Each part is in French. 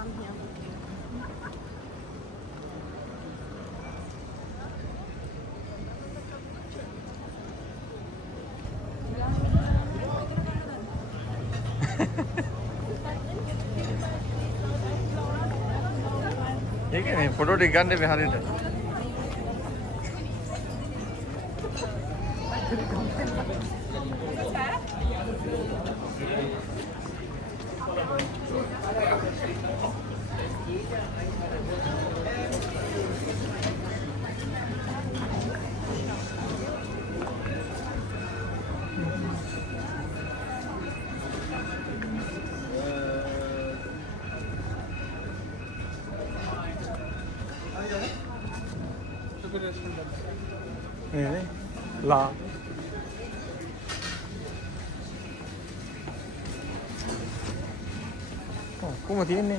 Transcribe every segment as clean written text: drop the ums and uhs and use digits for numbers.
I'm here. ठीक है नहीं फोटो दिखाने पे हारे थे ला ¿Cómo tiene?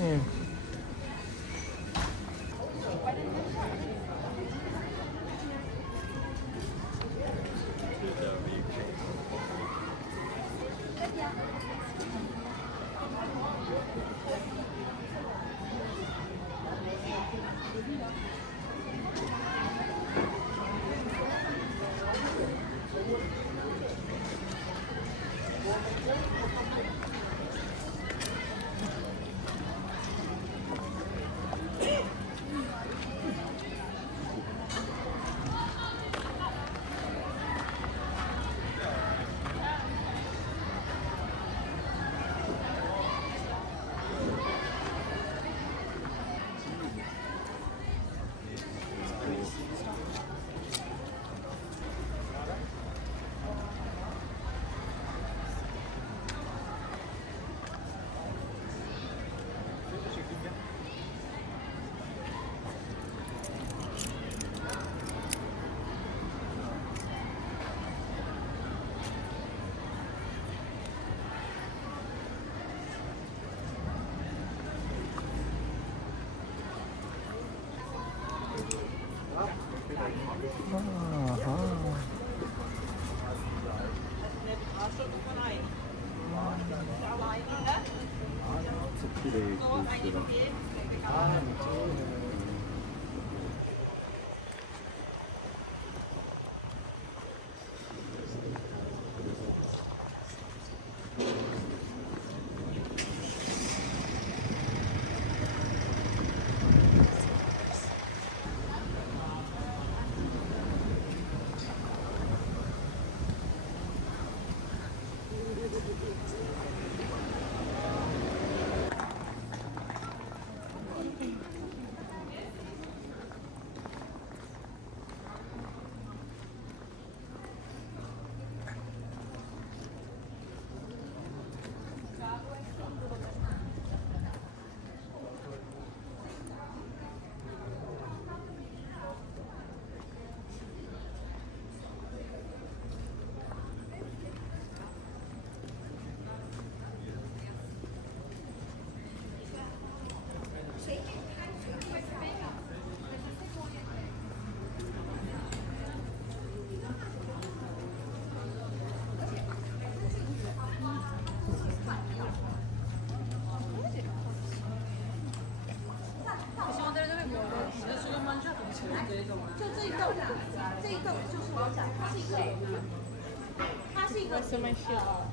What's my shit?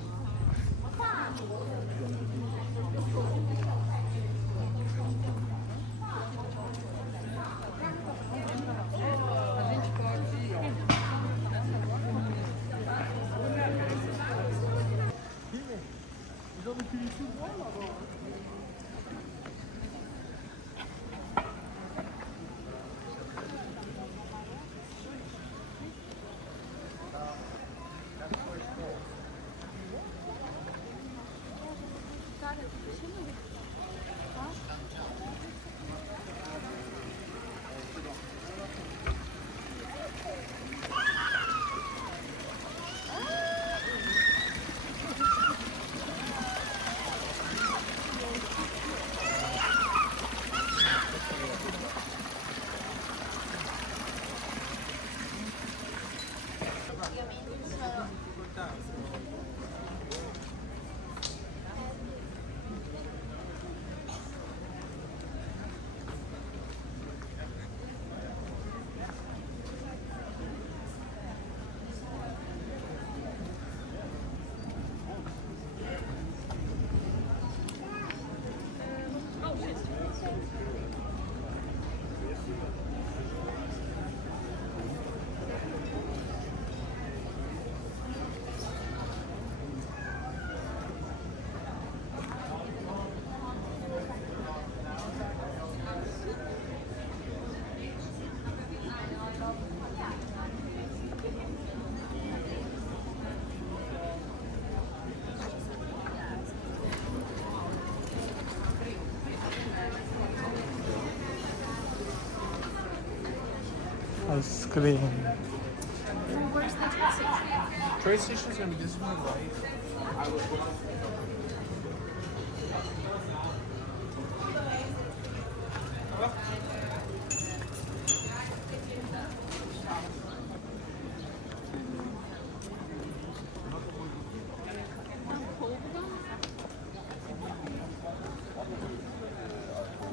아이스크림. Where's the train station? Train station's gonna be this one, right?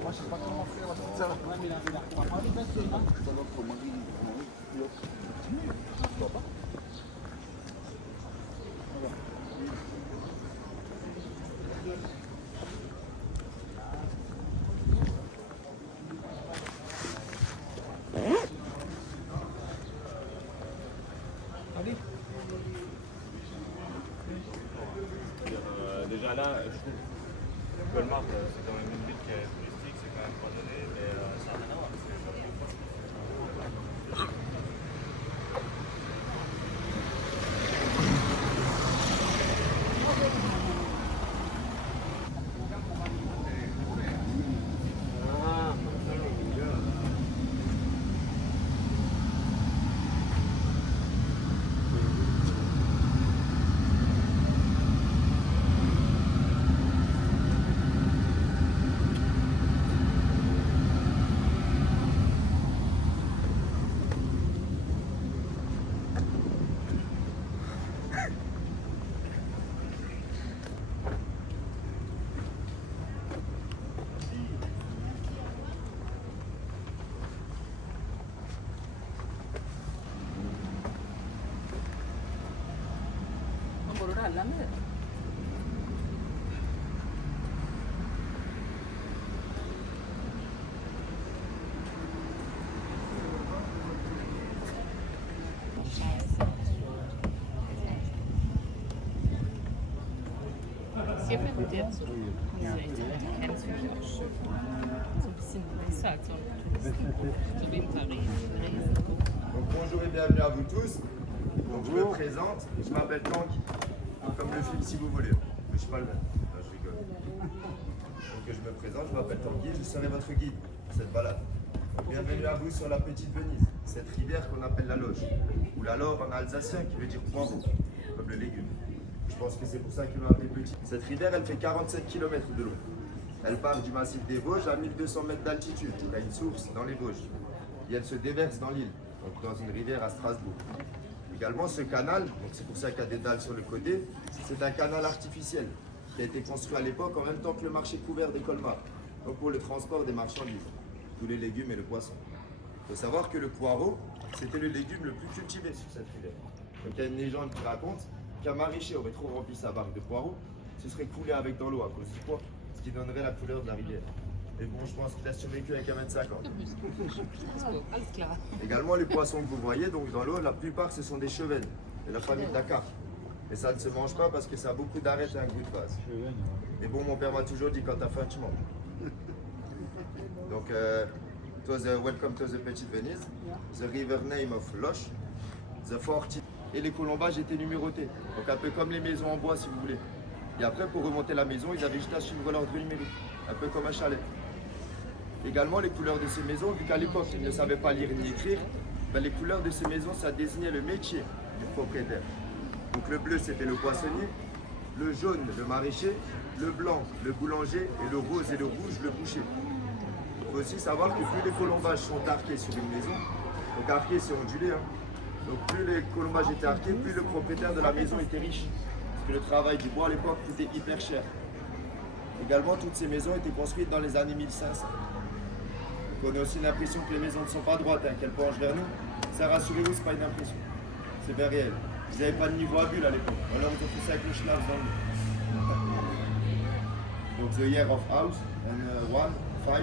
Moi, je sais pas comment faire. Déjà là, je trouve Colmar, c'est quand même une ville qui est touristique, c'est quand même randonnée, mais ça n'a rien à voir. Hier mit dir zu kennst du mich auch schon. So ein bisschen besser als so wie in Paris. Donc bonjour et bienvenue à vous tous. Donc je me présente, je m'appelle Tanguy, comme le film si vous voulez. Mais je suis pas le même, non, je rigole. Donc je me présente, je m'appelle Tanguy, je serai votre guide pour cette balade. Donc, bienvenue à vous sur la petite Venise, cette rivière qu'on appelle la Loge, ou la Laure en alsacien qui veut dire poireau, comme le légume. Je pense que c'est pour ça qu'ils l'ont appelée petite. Cette rivière, elle fait 47 km de long. Elle part du massif des Vosges à 1200 mètres d'altitude. Elle a une source dans les Vosges. Et elle se déverse dans l'île, donc dans une rivière à Strasbourg. Également, ce canal, donc c'est pour ça qu'il y a des dalles sur le côté, c'est un canal artificiel qui a été construit à l'époque en même temps que le marché couvert des Colmar, donc pour le transport des marchandises, tous les légumes et le poisson. Il faut savoir que le poireau, c'était le légume le plus cultivé sur cette rivière. Donc il y a une légende qui raconte qu'un maraîcher aurait trop rempli sa barque de poireaux, ce serait coulé avec dans l'eau à cause du poids, ce qui donnerait la couleur de la rivière. Et bon, je pense qu'il a survécu avec 1,50 m. Également, les poissons que vous voyez donc dans l'eau, la plupart ce sont des chevennes de la famille de la carpe. Et ça ne se mange pas parce que ça a beaucoup d'arêtes et un goût de base. Et bon, mon père m'a toujours dit quand t'as faim, tu manges. Donc, it was a welcome to the Petite Venise, the river name of Loche, the 40. Et les colombages étaient numérotés, donc un peu comme les maisons en bois si vous voulez. Et après, pour remonter la maison, ils avaient juste à suivre l'ordre numérique, un peu comme un chalet. Également, les couleurs de ces maisons, vu qu'à l'époque, ils ne savaient pas lire ni écrire, ben, les couleurs de ces maisons, ça désignait le métier du propriétaire. Donc le bleu, c'était le poissonnier, le jaune, le maraîcher, le blanc, le boulanger, et le rose et le rouge, le boucher. Il faut aussi savoir que plus les colombages sont arqués sur une maison, donc arqués c'est ondulé, hein. Donc plus les colombages étaient arqués, plus le propriétaire de la maison était riche. Parce que le travail du bois à l'époque coûtait hyper cher. Également, toutes ces maisons étaient construites dans les années 1500. Donc on a aussi l'impression que les maisons ne sont pas droites, hein, qu'elles penchent vers nous. Ça rassurez-vous, c'est pas une impression. C'est bien réel. Ils n'avaient pas de niveau à bulle à l'époque. Alors ils ont fait ça avec le schnaps dans le. Donc the year of house and one 500.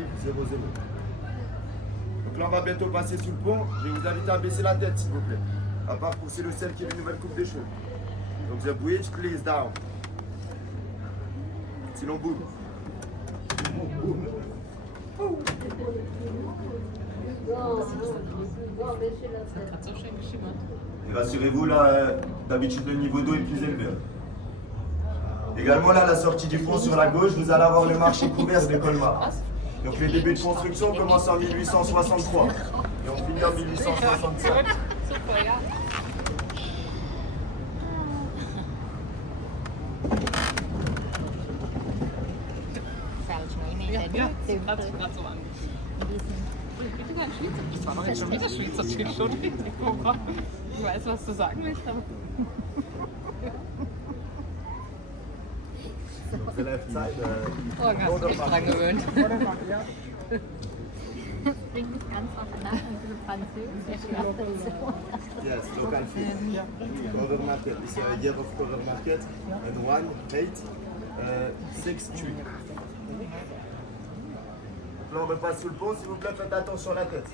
Donc là, on va bientôt passer sous le pont. Je vais vous inviter à baisser la tête, s'il vous plaît. À part pour celle qui est une nouvelle coupe des cheveux. Donc, the bridge, please, down. Sinon, boum. Hat so schön geschimmert. Et rassurez-vous, là, d'habitude, le niveau d'eau est plus élevé. Également, là, à la sortie du pont sur la gauche, vous allez avoir le marché couvert de Colmar. Donc, les débuts de construction commencent en 1863 et on finit en 1865. Super, ja. Ja, hat sich gerade so angefühlt. Ich bitte gar nicht Schweizerdeutsch. Das war doch jetzt schon wieder Schweizerdeutsch. Entschuldigung. Ich weiß, was du sagen willst, aber. C'est la Zeit, Oh, hast du dich dran gewöhnt. Klingt nicht ganz oft nach, ein bisschen französisch. Yes, local food. Cover market. It's a year of cover market and 1, 8, 6 tree. Là, on repasse sous le pont. S'il vous plaît, faites attention à la tête.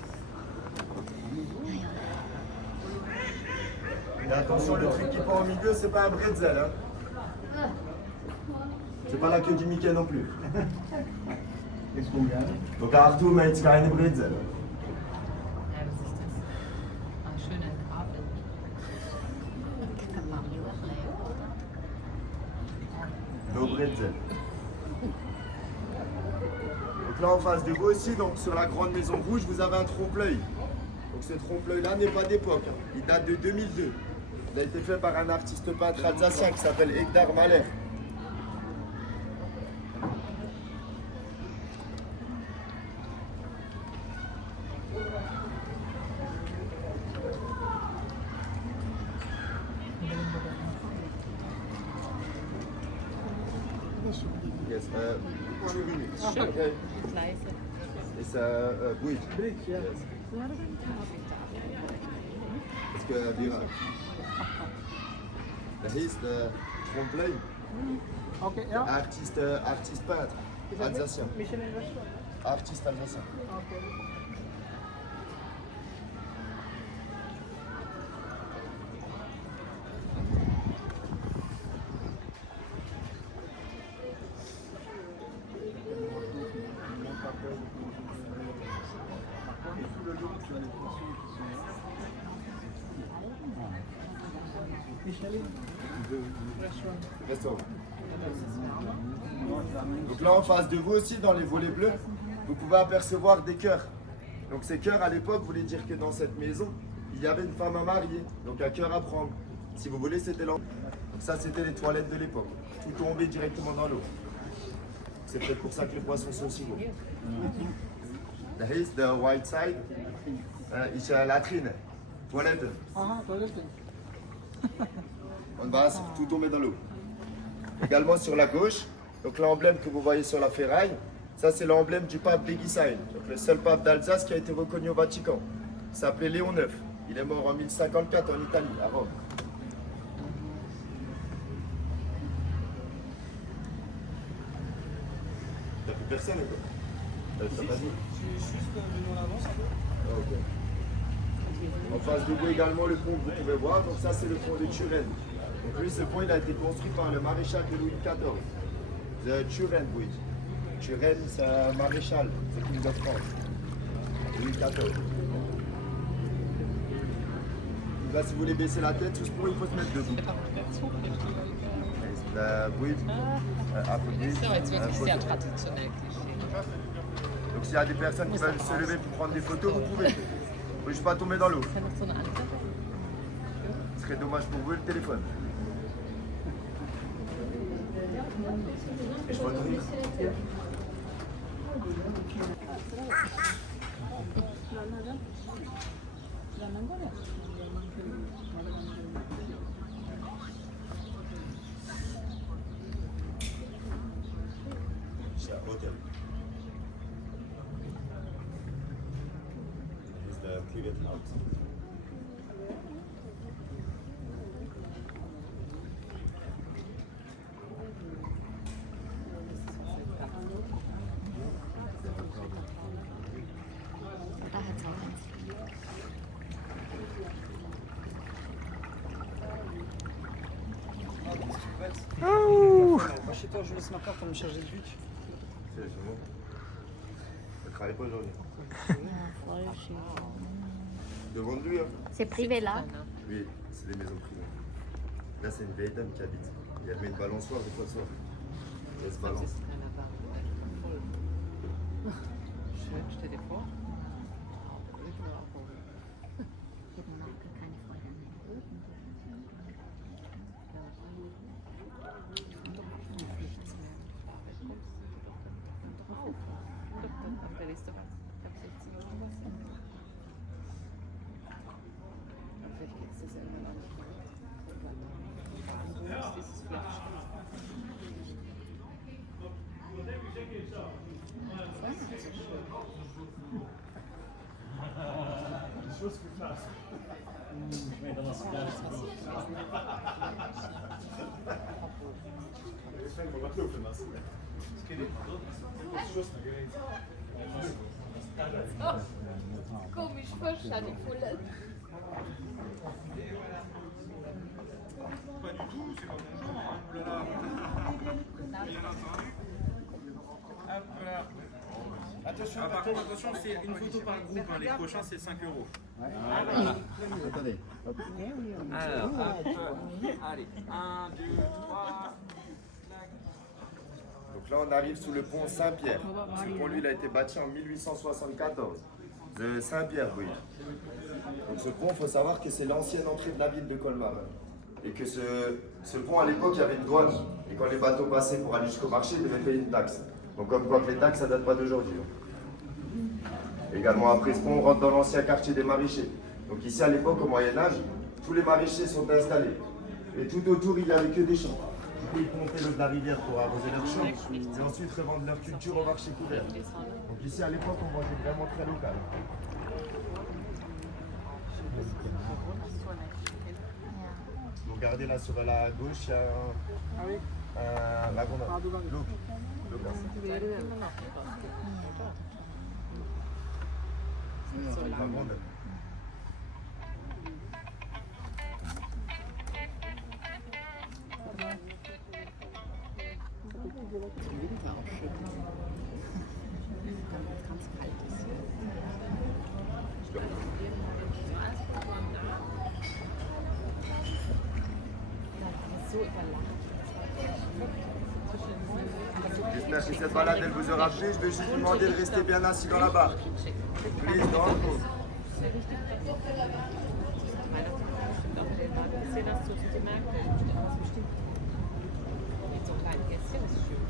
Et attention, le truc qui part au milieu, c'est pas un bretzel. Hein. C'est pas la queue du Mickey non plus. Donc Arthur m'a dit keine Bretzel. Ja, was ist das? Ah, schöne Kabel. No bretzel. Donc là en face de vous aussi, donc sur la grande maison rouge, vous avez un trompe-l'œil. Donc ce trompe-l'œil là n'est pas d'époque, hein. Il date de 2002. Il a été fait par un artiste peintre alsacien qui s'appelle Egdar Mahler. Yes, 2 minutes. Okay. Leise. It's a bridge. Yes. Parce que Vira. Daar is de trompe-l'œil. Okay, ja. Artiste peintre alsacien. Artiste alsacien. Restaurant. Donc là en face de vous aussi, dans les volets bleus, vous pouvez apercevoir des cœurs. Donc ces cœurs à l'époque voulaient dire que dans cette maison, il y avait une femme à marier, donc un cœur à prendre. Si vous voulez, c'était là. Donc ça, c'était les toilettes de l'époque. Tout tombait directement dans l'eau. C'est peut-être pour ça que les poissons sont si gros. Là, is the white side. Ici, la latrine. Toilette. Aha, toilette. On va tout tomber dans l'eau. Également sur la gauche, donc l'emblème que vous voyez sur la ferraille, ça c'est l'emblème du pape Béguissaïn, donc le seul pape d'Alsace qui a été reconnu au Vatican. Il s'appelait Léon IX. Il est mort en 1054 en Italie, à Rome. T'as plus personne quoi? T'as pas dit? Je suis juste venu en avance un peu. Ah, ok. En face de vous également le pont que vous pouvez voir, donc ça c'est le pont de Turenne. Donc lui ce pont il a été construit par le maréchal de Louis XIV. The Turenne Bridge. Turenne c'est un maréchal, c'est King de France. Louis XIV. Donc là si vous voulez baisser la tête, sur ce pont il faut se mettre debout. La bridge, après bridge, Das ist aber jetzt wirklich photo. sehr traditionell Klischee. Donc s'il y a des personnes qui veulent se lever pour prendre des photos, vous pouvez. Faut juste pas tomber dans l'eau. Ist ja noch so eine andere. Ce serait dommage pour vous le téléphone. Et je vois rire. C'est un hôtel. It's the private house. Attends, je laisse ma carte, on me charge de but. C'est bon. Elle travaille pas aujourd'hui. Demande-lui. Hein. C'est privé là. Oui, c'est des maisons privées. Là, c'est une vieille dame qui habite. Et elle met une balançoire des fois le soir. Et elle se balance. Schön, stell dir vor. Jeden Marke keine Freude mehr. Am Restaurant. Ich habe 16 Euro was. Aber vielleicht kennst du es ja immer noch nicht. Wo ist dieses Fleisch? Komisch, wahrscheinlich voll. Pas du tout, c'est pas bonjour. Hein. Oh là là. Bien entendu. Hop, voilà. Attention, par contre, attention, c'est une photo par groupe. Hein. Les prochains, c'est 5 euros. Attendez. Alors, allez, 1, 2, 3. Donc là, on arrive sous le pont Saint-Pierre. Ce pont, lui, il a été bâti en 1874. De Saint-Pierre, oui. Donc ce pont, il faut savoir que c'est l'ancienne entrée de la ville de Colmar. Et que ce pont, à l'époque, il y avait une douane. Et quand les bateaux passaient pour aller jusqu'au marché, ils devaient payer une taxe. Donc comme quoi que les taxes, ça ne date pas d'aujourd'hui. Également, après ce pont, on rentre dans l'ancien quartier des maraîchers. Donc ici, à l'époque, au Moyen-Âge, tous les maraîchers sont installés. Et tout autour, il n'y avait que des champs. Ils montaient l'eau de la rivière pour arroser leurs champs. Et ensuite, revendre leur culture au marché couvert. Donc ici, à l'époque, on mangeait vraiment très local. Vous regardez là sur la gauche, il y a un wagon. L'eau. Zum Winter auch schön. Ganz kalt ist hier. So überlacht. J'espère que cette balade elle vous aura plu. Je vais juste vous demander de rester bien assis dans la barre. Please, dans le dos. Gesehen hast du die Märkte? Das bestimmt. Mit so kleinen Gästchen ist schön.